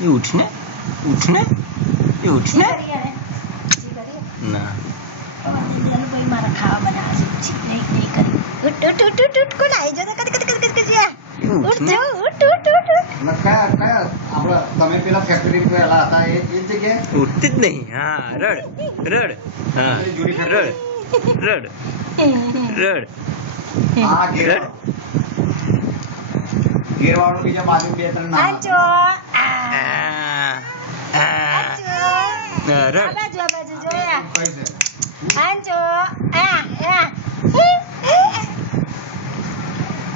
ये उठने उठने ये उठने ना भाई मारा खावा बना नहीं करी उठ उठ उठ उठ उठ कोण आहे जो कधी कधी कधी कधी कधी उठ जाओ उठ उठ उठ કયા આપણે તમે પેલા ફેક્ટરી પેલા હતા એ જગ્યાએ उठती જ નહીં हाँ रड रड हाँ रड रड रड આ ઘેર રડ ઘેરવાળું બીજા બાજુ બે ત્રણ નામ આજો रड આ બાજુ જોયા કઈ છે આજો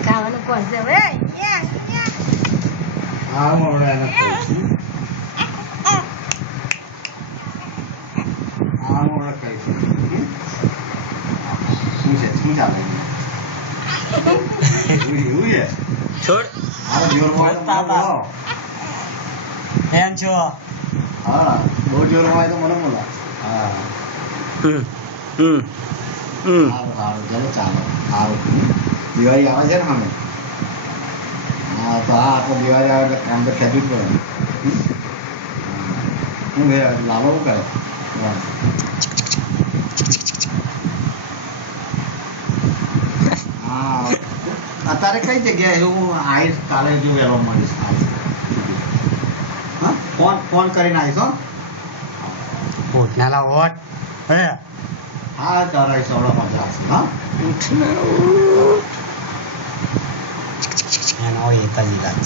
ખાવાનું કોણ છે હવે આ મોરડા એને ખાય છે આ મોરડા ખાય છે શું ચાલે એવું છે छोड़ આ જોર હોય તો મને બોલાવો એમ છો હા બહુ જોર હોય તો મને બોલાવો હા हम्म हम्म हम्म સારું સારું ચાલો ચાલો સારું દિવાળી આવે છે ને અમે હા તો હા આપણે દિવાળી આવે એટલે કામ તો ખેંચવું જ પડે શું ભાઈ લાવો શું કરે હા અત્યારે કઈ જગ્યાએ હું આવીશ કાલે જો વહેલો મળીશ હા ફોન કરીને આવીશ હો ઓટનાલા ઓટ હે હા તારા સવડા પાછા આવશે હા उठना એનો એક જ ઈલાજ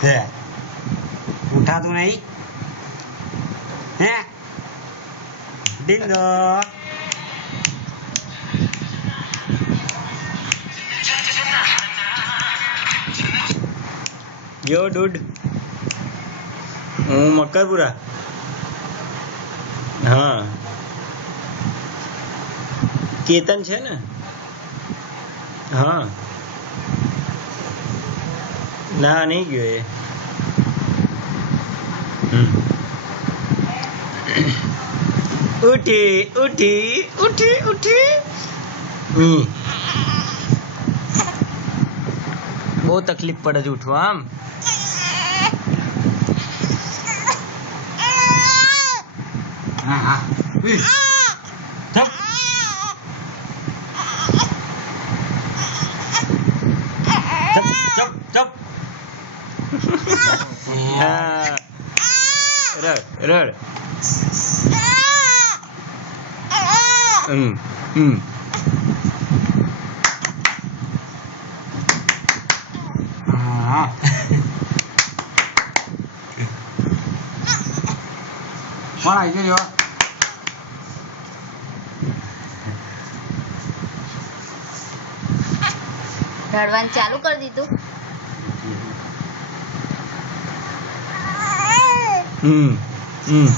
છે હે ઉઠાતું નહીં હે ડિંગો यो डूड હું મકરપુરા હા કેતન છે ને હા ના નહીં ગયો એ ઉઠી ઉઠી ઉઠી ઉઠી બહુ તકલીફ પડે છે ઉઠવા આમ હા હા ઉઈ. ચપ ચપ ચપ હા રડ રડ હમ હમ હા કોણ આવી ગયો રડવાનું ચાલુ કરી દીધું હમ હમ